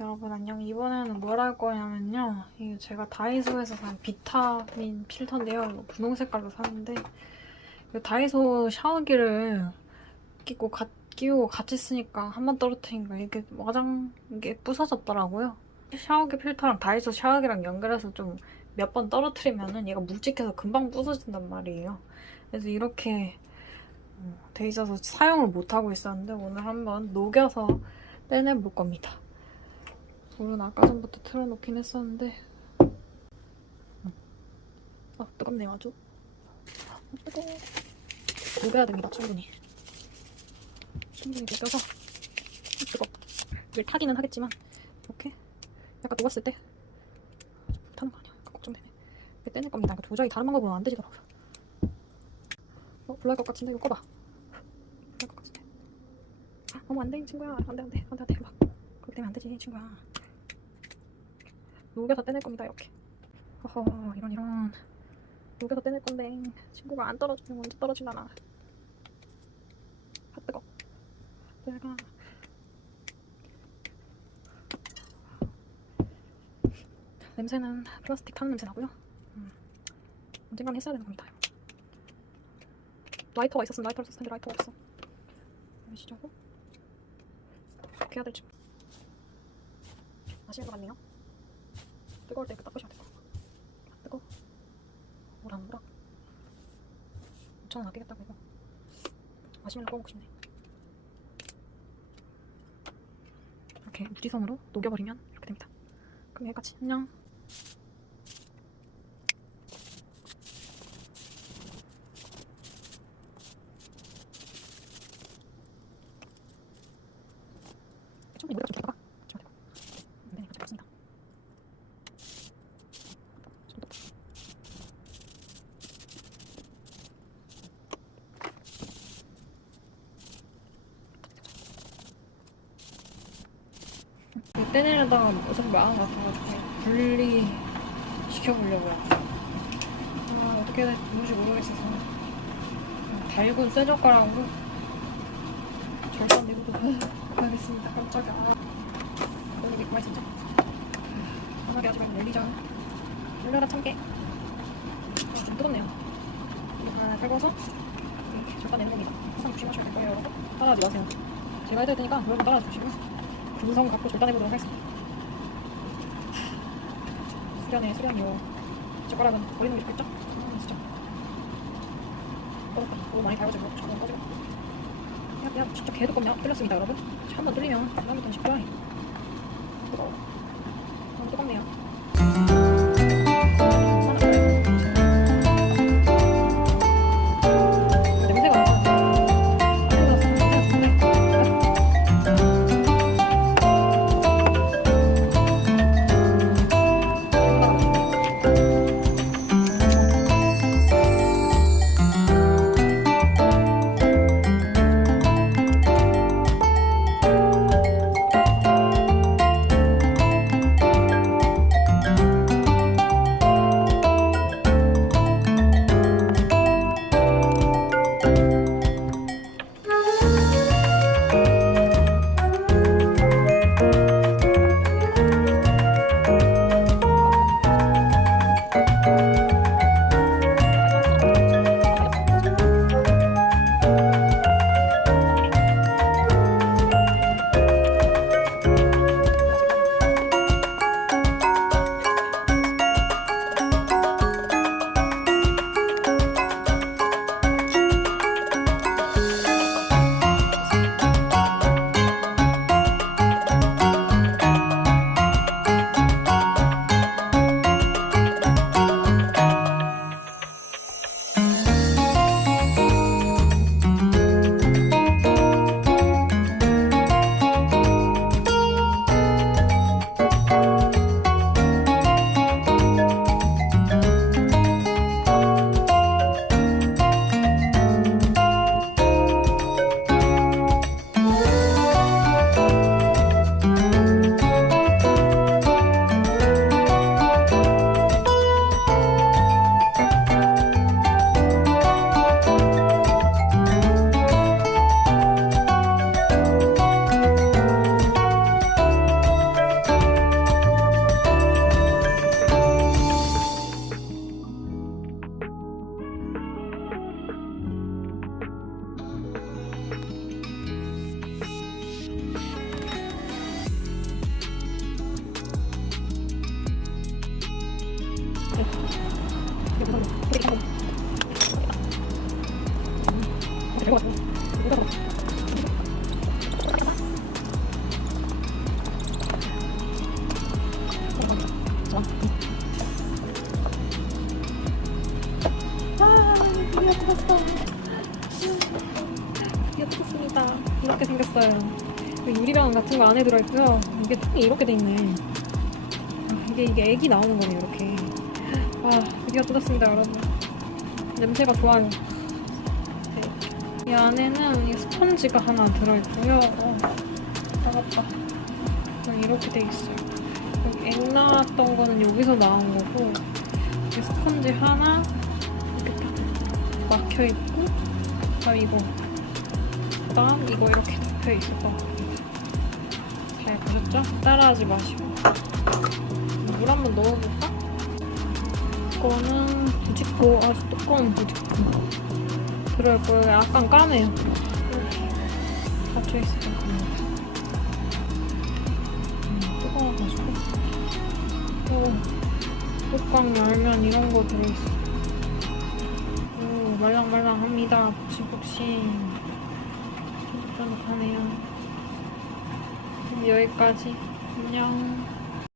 여러분 안녕. 이번에는 뭘 할 거냐면요. 이게 제가 다이소에서 산 비타민 필터인데요. 분홍 색깔로 샀는데 이 다이소 샤워기를 끼고 가, 끼우고 같이 쓰니까 한 번 떨어뜨리니까 이게 와장 이게 부서졌더라고요. 샤워기 필터랑 다이소 샤워기랑 연결해서 좀 몇 번 떨어뜨리면은 얘가 묵직해서 금방 부서진단 말이에요. 그래서 이렇게 어, 돼 있어서 사용을 못 하고 있었는데 오늘 한번 녹여서 빼내볼 겁니다. 물은 아까 전부터 틀어놓긴 했었는데. 아 뜨겁네요 아주. 아, 뜨거워 녹여야 됩니다 충분히. 충분히 녹여서. 아, 뜨거. 이걸 타기는 하겠지만 이렇게. 약간 녹았을 때. 불타는 거 아니야? 약간 걱정되네. 이렇게 떼낼 겁니다. 이거 도저히 다른 방법으로는 안 되지더라고요. 어 불날 것 같은데 이거 꺼봐. 불날 것 같은데. 아 어머 안돼 친구야. 안돼 안돼 안돼 안돼. 막 그렇게 되면 안 되지 친구야 녹여서 떼낼 겁니다 이렇게. 허허 이런 이런. 녹여서 떼낼 건데 친구가 안 떨어지면 언제 떨어질라나. 아 뜨거. 내가. 냄새는 플라스틱 타는 냄새 나고요. 음. 언젠간 했어야 되는 겁니다 라이터가 있었으면 라이터를 썼을 텐데 라이터가 없어. 시작하고 어떻게 해야 될지. 아쉬운 것 같네요 뜨거울 때 이렇게 닦으셔야 돼요. 아, 뜨거. 뭐랑 뭐랑. 5천 원 아끼겠다고 이거. 마시멜로 꺼먹고 싶네. 이렇게 무지성으로 녹여버리면 이렇게 됩니다. 그럼 여기까지. 안녕. 충분히 물에 좀 대가. 네, 잘 봤습니다. 떼내려다가 어차피 마음 아파가지고 분리 시켜보려고요. 아, 어떻게 해야 될지 도무지 모르겠어서 그냥 달군 쇠젓가락으로 절단 내고도 가야겠습니다. 깜짝이야. 아, 너무 믿고만 진짜. 편하게 하지 말고 열리자. 열려라 참깨. 아, 좀 뜨겁네요. 이거 다 긁어서 이렇게 절단 내는 겁니다. 항상 조심하셔야 될 거예요, 여러분. 따라하지 마세요. 제가 해드릴 테니까 여러분 따라하지 마시고 금성 갖고 절단해보도록 하겠습니다. 수련해, 수련이요. 젓가락은 버리는 게 좋겠죠? 아, 진짜. 떨었다. 너무 많이 달아지고, 잠깐 꺼지고. 야, 야, 진짜 개도 겁냐? 뚫렸습니다, 여러분. 한번 뚫리면, 다음부터는 쉽죠? 너무 뜨겁네요. 뜯었어. 아, 드디어 뜯었어. 드디어 뜯었습니다. 이렇게 생겼어요. 유리병 같은 거 안에 들어있고요. 이게 통이 이렇게 돼 있네. 아, 이게 이게 액이 나오는 거네 이렇게. 아, 드디어 뜯었습니다, 여러분. 냄새가 좋아요. 네. 이 안에는 이 스펀지가 하나 들어있고요. 어, 따갑다. 이렇게 돼 있어요. 여기 액 나왔던 거는 여기서 나온 거고, 이 스펀지 하나 이렇게 딱 막혀 있고, 그다음 이거, 그다음 이거 이렇게 덮여 있을 것 같아요. 잘 보셨죠? 따라하지 마시고. 물 한번 넣어볼까? 이거는 부직포 아주 두꺼운 부직포 들어있고요. 약간 까매요. 이렇게 닫혀있을 것 또 뚜껑 열면 이런 거 들어있어. 오 말랑말랑합니다. 복싱복싱. 쫀득쫀득하네요. 여기까지. 안녕.